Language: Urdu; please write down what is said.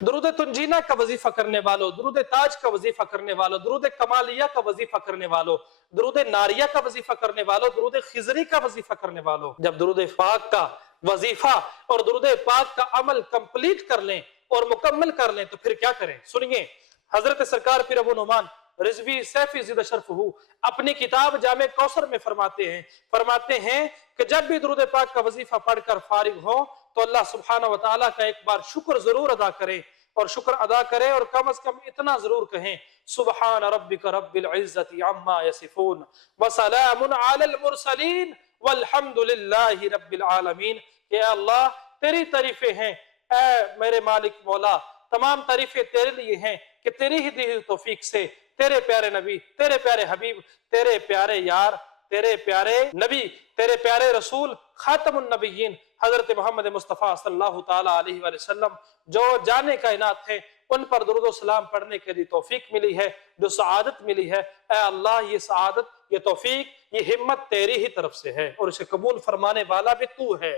درود تنجینا کا وظیفہ کرنے والوں، درود تاج کا وظیفہ کرنے والوں، درود کمالیہ کا وظیفہ کرنے والوں، درود ناریہ کا وظیفہ کرنے والوں، درود خضری کا وظیفہ کرنے والوں، جب درود پاک کا وظیفہ اور درود پاک کا عمل کمپلیٹ کر لیں اور مکمل کر لیں تو پھر کیا کریں؟ سنیے، حضرت سرکار پیر ابو نعمان رضوی سیفی زیدہ شرف ہو اپنی کتاب جامع کوثر میں فرماتے ہیں کہ جب بھی درود پاک کا وظیفہ پڑھ کر فارغ ہو تو اللہ سبحانہ وتعالیٰ کا ایک بار شکر ضرور ادا کریں، اور شکر ادا کریں اور کم از کم اتنا ضرور کہیں سبحان ربک رب العزت عما یصفون وسلام علی المرسلین والحمد للہ رب العالمین، کہ اے اللہ تیری تعریفیں ہیں، اے میرے مالک مولا تمام تعریفیں تیرے لیے ہیں کہ تیری ہی دی ہوئی توفیق سے تیرے پیارے نبی، تیرے پیارے حبیب، تیرے پیارے یار، تیرے پیارے نبی، تیرے پیارے رسول خاتم النبیین حضرت محمد مصطفیٰ صلی اللہ تعالیٰ علیہ وآلہ وسلم جو جانے کائنات ہیں ان پر درود و سلام پڑھنے کے لیے توفیق ملی ہے، جو سعادت ملی ہے، اے اللہ یہ سعادت، یہ توفیق، یہ ہمت تیری ہی طرف سے ہے اور اسے قبول فرمانے والا بھی تو ہے۔